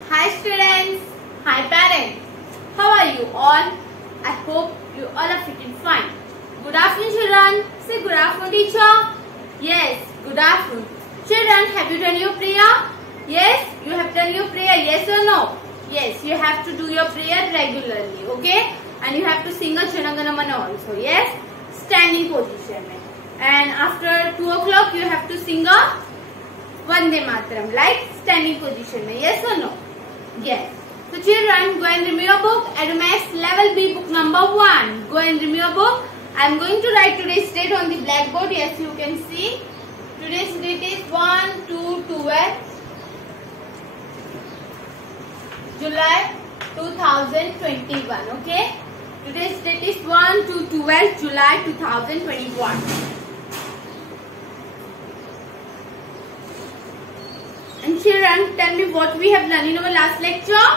Hi students, hi parents, how are you all? I hope you all are fitting fine. Good afternoon children, say good afternoon teacher. Yes, good afternoon. Children, have you done your prayer? Yes, you have done your prayer, yes or no? Yes, you have to do your prayer regularly, okay? And you have to sing a Jana Gana Mana also, yes? Standing position. And after 2 o'clock you have to sing a Vande Mataram, like standing position, yes or no? Yes. So children, go and remove your book. Maths level B book number 1. Go and remove your book. I am going to write today's date on the blackboard. Yes, you can see. Today's date is 1/2/12 July 2021. Okay. Today's date is 1/2/12 July 2021. And children, tell me what we have learned in our last lecture.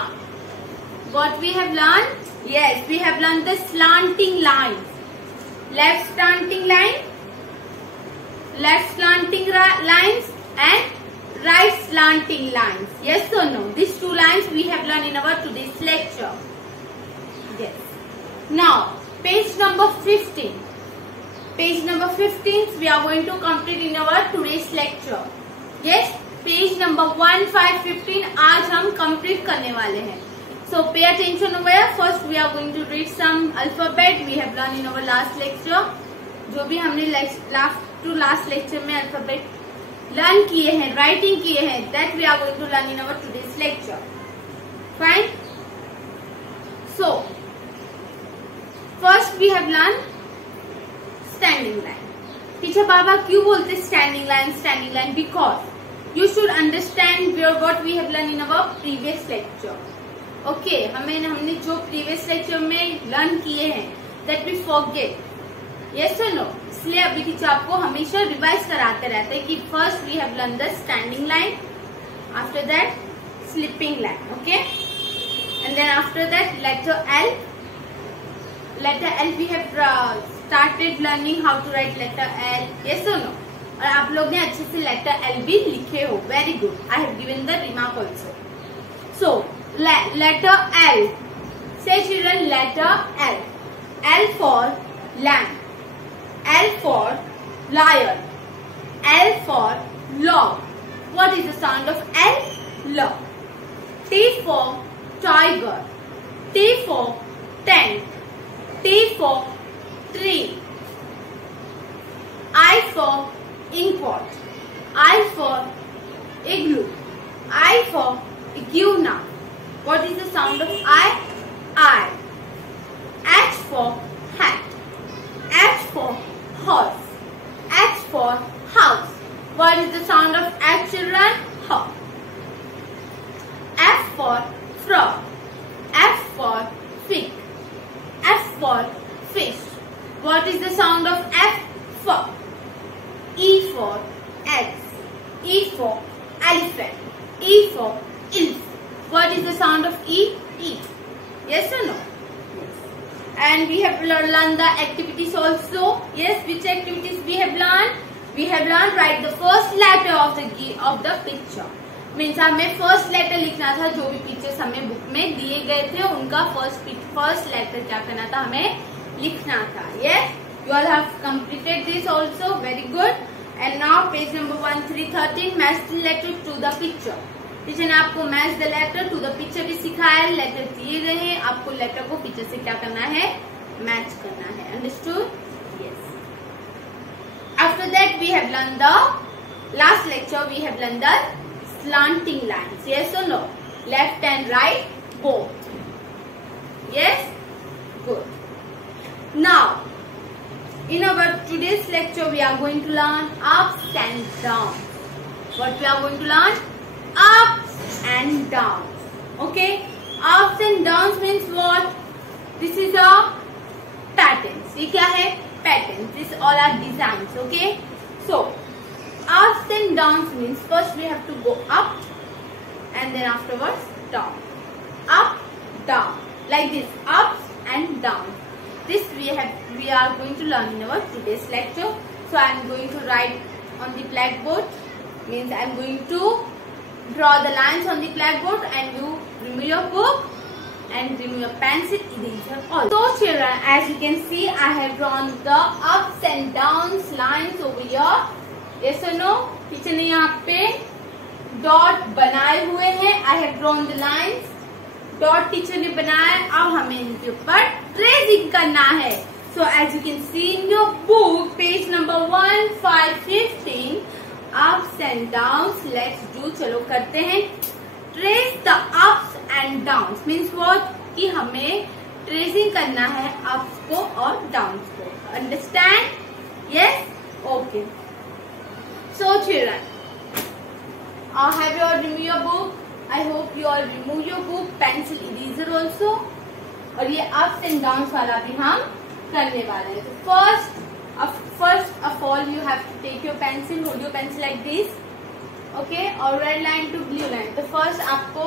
What we have learned? Yes, we have learned the slanting lines. Left slanting line, left slanting lines and right slanting lines. Yes or no? These two lines we have learned in our today's lecture. Yes. Now, page number 15. Page number 15 we are going to complete in our today's lecture. Yes. Page number 1515 आज हम complete करने वाले हैं. So pay attention over. First we are going to read some alphabet we have learn in our last lecture. जो भी हमने last lecture में alphabet learn किए हैं, राइटिंग किए हैं, that we are going to learn in our today's lecture. Fine. So first we have learn standing line. Teacher बाबा क्यों बोलते standing line? Standing line because you should understand what we have learned in our previous lecture. Okay, हमने जो previous lecture में learn किए हैं that we forget. Yes or no? इसलिए अभी टीचर आपको हमेशा रिवाइज कराते रहते हैं कि first we have learned the standing line, after that slipping line, okay, and then after that letter L. Letter L we have started learning how to write letter L. Yes or no? और आप लोग ने अच्छे से letter L भी लिखे हो. Very good. I have given the remark also. So letter L. Say children letter L. L for land. L for lion. L for log. What is the sound of L? Log. T for tiger. T for tent. T for tree. I for inkpot. I for igloo. I for iguana. What is the sound of I? I. H for hat. H for horse. H for house. What is the sound of H, children? H. F for frog. F for fig. F for fish. What is the sound of F? For. E for eggs. E for elephant. E for elf. What is the sound of E? E. Yes or no? Yes. And we have learned the activities also. Yes, which activities we have learned? We have learned write the first letter of the picture. Means हमें first letter लिखना था. जो भी pictures हमें book में दिए गए थे उनका first letter क्या करना था? हमें लिखना था. Yes. You all have completed this also. Very good. And now page number 1313 match the letter to the picture. Teacher ने आपको match the letter to the picture भी सिखाया. लेटर दिए गए हैं, आपको लेटर को पिक्चर से क्या करना है? मैच करना है. Understood? Yes. After that we have learned the last lecture. We have learned the slanting lines. Yes or no? Left and right both. Yes. Good. Now. In our today's lecture, we are going to learn ups and downs. What we are going to learn? Ups and downs. Okay? Ups and downs means what? This is a patterns. ये क्या है? Patterns. This all are designs. Okay? So, ups and downs means first we have to go up and then afterwards down. Up, down. Like this. Ups and downs. This we are going to learn in our today's lecture. So I am going to write on the blackboard. Means I am going to draw the lines on the blackboard and you remove your book and remove your pencil eraser also. So children, as you can see, I have drawn the ups and downs lines over here. Yes or no? Teacher ने यहाँ पे dot बनाए हुए हैं. I have drawn the lines. Dot teacher ने बनाया. अब हमें इनके ऊपर ट्रेसिंग करना है. So as you can see in your book, page number 1515, ups and downs. Let's do. चलो करते हैं. Trace the ups and downs means what? कि हमें ट्रेसिंग करना है ups को और downs को. Understand? Yes? Okay. So children, have you all removed your book? I hope you all remove your book, pencil eraser also. और ये ups and downs वाला भी हम करने वाले हैं. So first of all, you have to take your pencil, hold your pencil like this. Okay, और red line to blue line. तो first आपको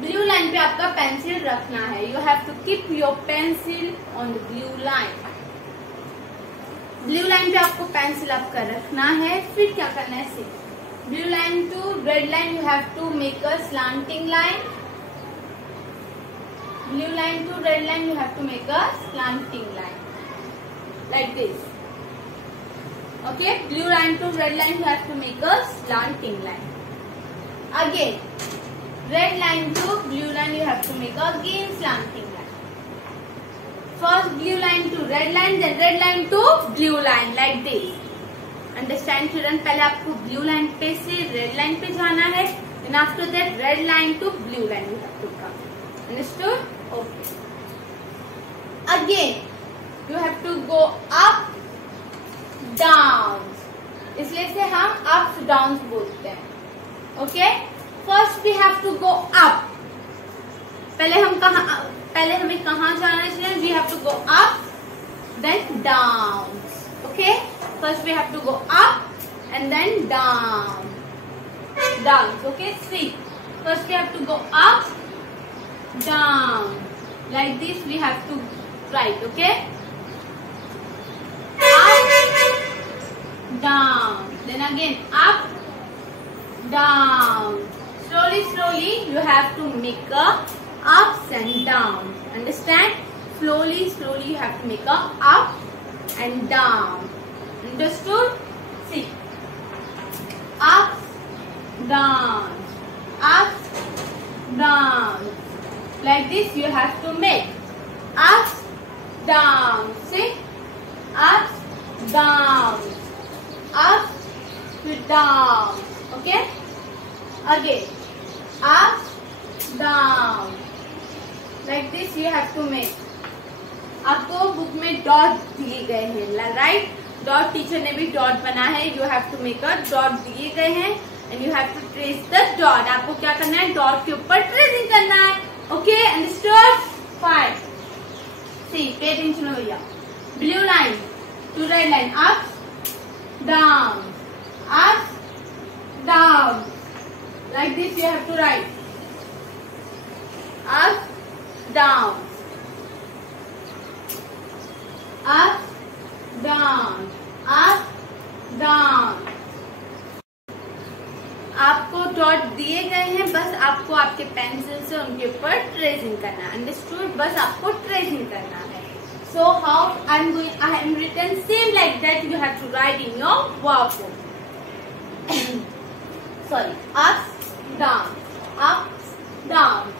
blue line पे आपका pencil रखना है. You have to keep your pencil on the blue line. Blue line पे आपको pencil आपका रखना है. फिर क्या करना है? Blue line to red line, you have to make a slanting line. Blue line to red line, you have to make a slanting line like this. Okay, blue line to red line, you have to make a slanting line. Again, red line to blue line, you have to make again slanting line. First blue line to red line, then red line to blue line like this. Understand children? पहले आपको blue line पे से red line पे जाना है. Then after that red line to blue line you have to come. Understood? Okay. Again, you have to go up. Downs, इसलिए से हम ups downs बोलते हैं. Okay, first we have to go up. पहले हमें कहाँ जाना है? We have to go up, then downs. Okay, first we have to go up and then down. Downs. Okay, see. First we have to go up, down. Like this we have to write. Okay. Down, then again up, down. Slowly you have to make a ups and downs. Understand? Slowly you have to make a up and down. Understood? See, ups, downs, ups, downs. Like this you have to make ups, downs. See, ups, downs. Up to down. Okay, again up, down. Like this you have to make. आपको book में dot दिए गए हैं, right? Dot teacher ने भी dot बना है. You have to make a dot दिए गए हैं and you have to trace the dot. आपको क्या करना है? डॉट के ऊपर ट्रेसिंग करना है. Okay, understood? फाइन. सी, पे अटेंशन भैया. Blue line to red line, up, down, up, down. Like this you have to write. Up, down. Up, down. Up, down. आपको डॉट दिए गए हैं, बस आपको आपके पेंसिल से उनके ऊपर ट्रेसिंग करना है. अंडरस्टूड? बस आपको ट्रेसिंग करना है. So how I am written same like that you have to write in your workbook. Sorry, up, down, up, down,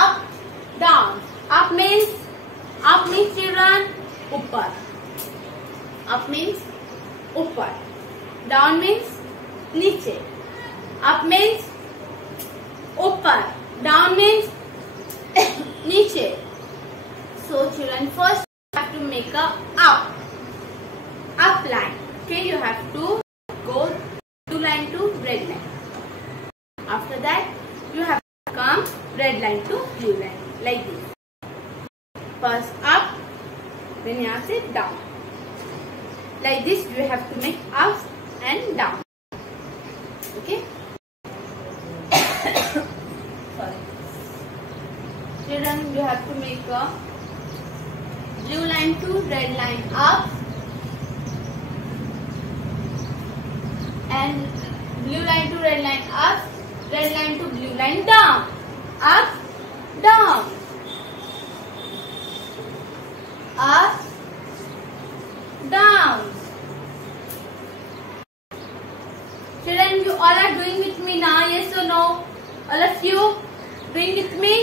up, down. Up means children ऊपर. Up means ऊपर. Down means नीचे. Up means ऊपर. Down means नीचे. So children, first have to make a up line. Okay, you have to go blue line to red line. After that you have to come red line to blue line like this. First up, then यहाँ से down. Like this you have to make up and down. Okay. Sorry. Children, you have to make a blue line to red line up and blue line to red line up Red line to blue line, down, up, down, up, down. Children, you all are doing with me now, yes or no? All of you doing with me?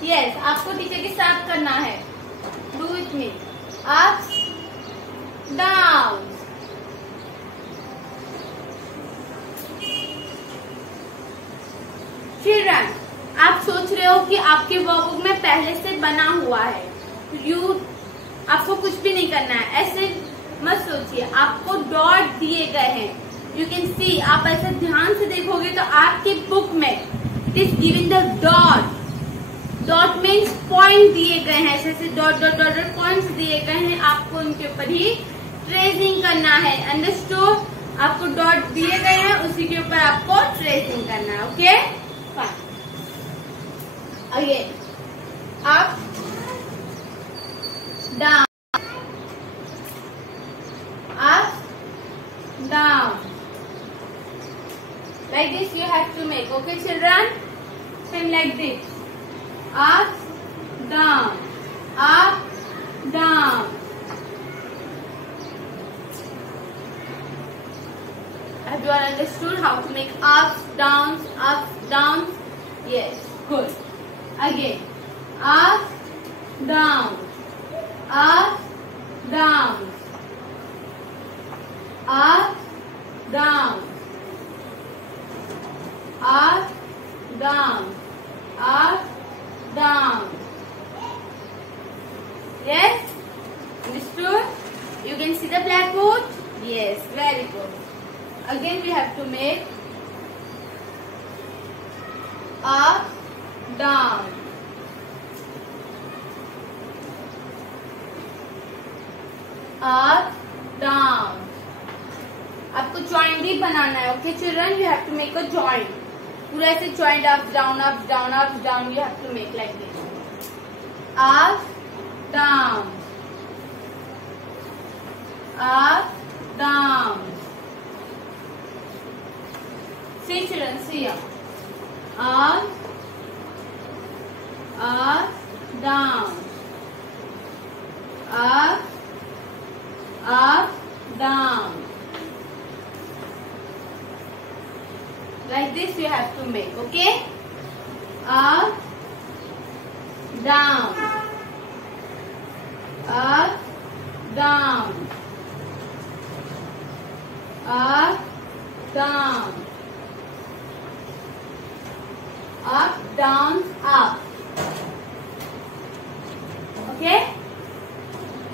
Yes, आपको teacher के साथ करना है. Do with me. Up, down. Children, आप सोच रहे हो कि आपके वर्कबुक में पहले से बना हुआ है. आपको कुछ भी नहीं करना है. ऐसे मत सोचिए. आपको डॉट दिए गए हैं. You can see. आप ऐसे ध्यान से देखोगे तो आपके बुक में it is given the dot. Dot means point दिए गए हैं. ऐसे dot dot dot dot points दिए गए हैं. आपको उनके ऊपर ही ट्रेसिंग करना है. अंडरस्टूड. आपको डॉट दिए गए हैं, उसी के ऊपर आपको ट्रेसिंग करना है. Okay, fine. Again up, down, up, down. Like this you have to make. Okay, children? Same like this. Up, down, up, down. Have you all understood how to make ups, downs, ups, downs? Yes, good. Again, up, down, up, down, up, down, up, down, up, down. Yes? Understood? You can see the blackboard? Yes, very good. Again we have to make up, down, up, down. आपको joint भी बनाना है. Okay children, you have to make a joint. पूरा ऐसे joint up down up down up down. You have to make like this. Up, down, up, down. See children, see here. Up, down, up, down. Like this you have to make. Okay? Up, down, up, down, up, down, up, down, up. Okay?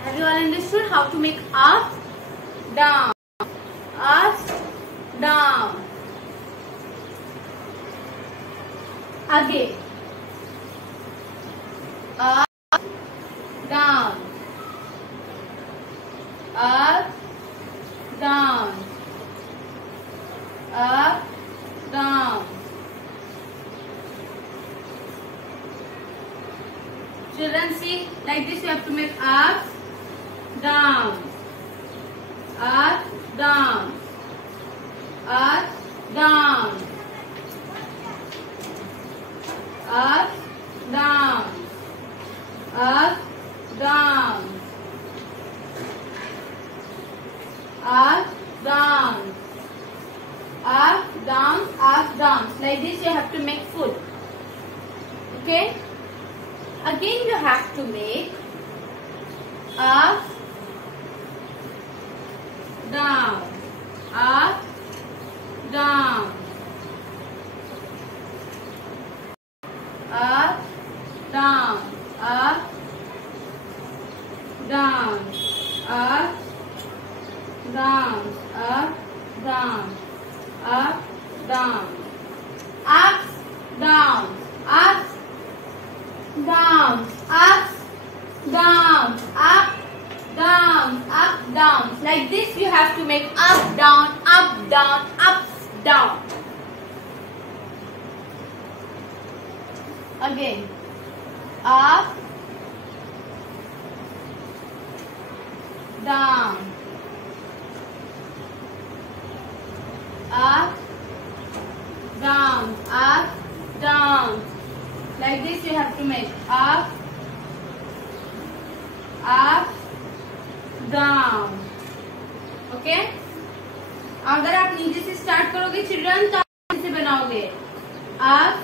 Have you all understood how to make up, down, up, down? Again, up, down, up, down, up, down. Children, see, like this you have to make up, down, up, down, up, down, up, down, up, down, up, down, up, down, up, down. Like this you have to make full. Okay? Again you have to make up, down, up, down, up, down, up, down, up, down, up, down, up, down, up, down, up, down, up, down, up, down, up, down. Like this you have to make up, down, up, down, up, down. Again, up, down, up, down, up, you have to make up, down. Okay, अगर आप नीचे से start करोगे children तो आप नीचे बनाओगे up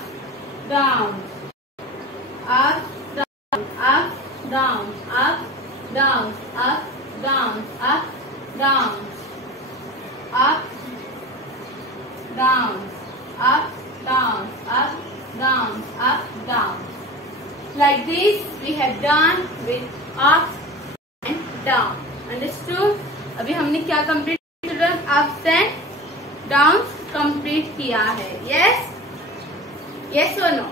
down, up down, up down, up down, up down, up down, up down, up down, up down, up down. Like this we have done with up and down. Understood? अभी हमने क्या complete किया? Ups and down complete किया है. Yes? Yes or no?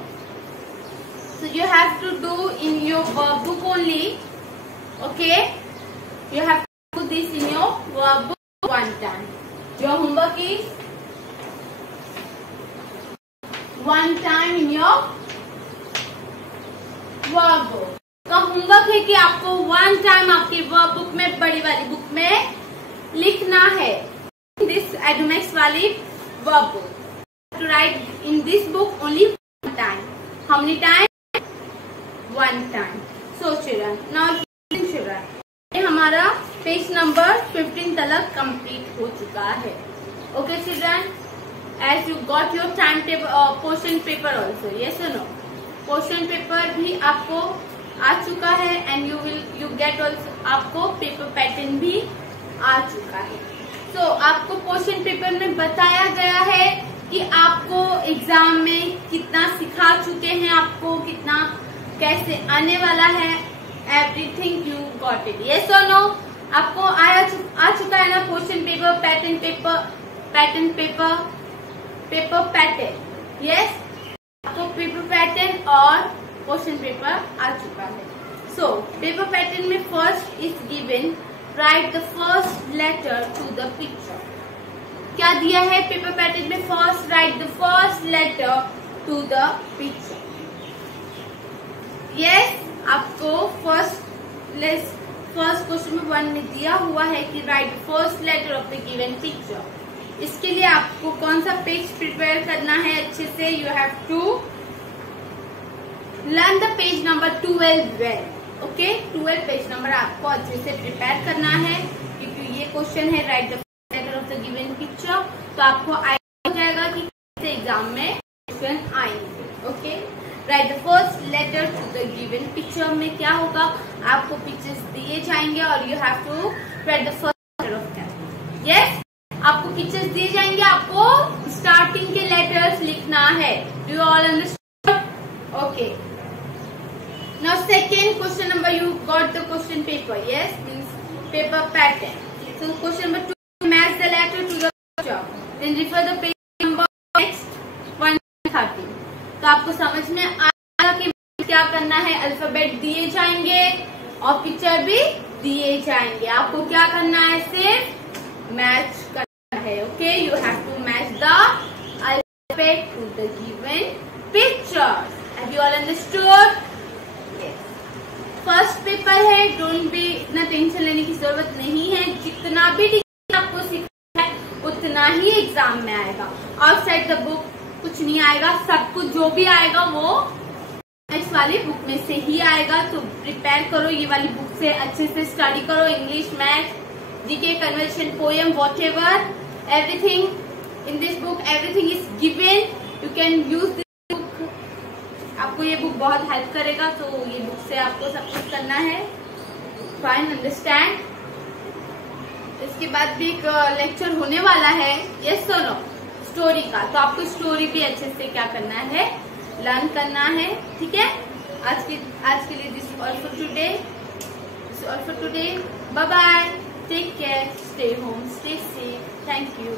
So you have to do in your workbook only. Okay? You have to do this in your workbook one time. Your homework is one time in your workbook. का homework है कि आपको one time आपकी workbook में, बड़ी वाली book में लिखना है. दिस एडोमेक्स वाली workbook to right in this book only one time. How many time? One time. So children, now children, ये हमारा पेज नंबर 15 तक कंप्लीट हो चुका है. Okay children, as you got your time table, question paper also. Yes और no? Question paper भी आपको आ चुका है एंड यू गेट ऑल्सो, आपको पेपर पैटर्न भी आ चुका है. सो आपको क्वेश्चन पेपर में बताया गया है कि आपको एग्जाम में कितना सिखा चुके हैं, आपको कितना कैसे आने वाला है. Everything you got it. Yes और नो? आपको आ चुका है ना question paper, pattern paper, paper pattern. Yes, आपको पेपर पैटर्न और क्वेश्चन पेपर आ चुका है. सो पेपर पैटर्न में first is given, write the first letter to the picture. क्या दिया है पेपर पैटर्न में? First write the first letter to the picture. Yes, आपको फर्स्ट क्वेश्चन में 1 में दिया हुआ है कि write the first letter of the given picture. इसके लिए आपको कौन सा पेज प्रिपेयर करना है अच्छे से? You have to learn the page number 12 well. Okay, 12 page number आपको अच्छे से प्रिपेयर करना है क्योंकि ये क्वेश्चन है write the first letter of the given picture. तो आपको आइडिया हो जाएगा कि कैसे एग्जाम में क्वेश्चन आएंगे. Okay, write the first letter to the given picture में क्या होगा? आपको पिक्चर्स दिए जाएंगे और you have to write the first letter of that. Yes, आपको पिक्चर्स दिए जाएंगे, आपको स्टार्टिंग के लेटर्स लिखना है. Do you all understand? Okay, now second question number, you got the question paper. Yes, means paper pattern. So question number 2, match the letter to the picture, then refer the page number next 130. तो आपको समझ में आएगा कि क्या करना है. Alphabet दिए जाएंगे और पिक्चर भी दिए जाएंगे. आपको क्या करना है? सिर्फ मैच करना है. Okay, you have to match the alphabet to the given pictures. Have you all understood? First paper है, डोंट बी, इतना टेंशन लेने की जरूरत नहीं है. जितना भी आपको सीखना है उतना ही एग्जाम में आएगा. आउटसाइड द बुक कुछ नहीं आएगा. सब कुछ जो भी आएगा वो नेक्स्ट वाली बुक में से ही आएगा. तो प्रिपेयर करो, ये वाली बुक से अच्छे से स्टडी करो. English, math, GK, conversation, poem, whatever, everything in this book, everything is given. You can use this book. आपको ये बुक बहुत हेल्प करेगा. तो ये बुक से आपको सब कुछ करना है. Fine, understand? इसके बाद भी एक लेक्चर होने वाला है. यस और नो? स्टोरी का. तो आपको स्टोरी भी अच्छे से क्या करना है? लर्न करना है. ठीक है, आज के लिए this all for today. Bye bye, take care, stay home, stay safe. Thank you.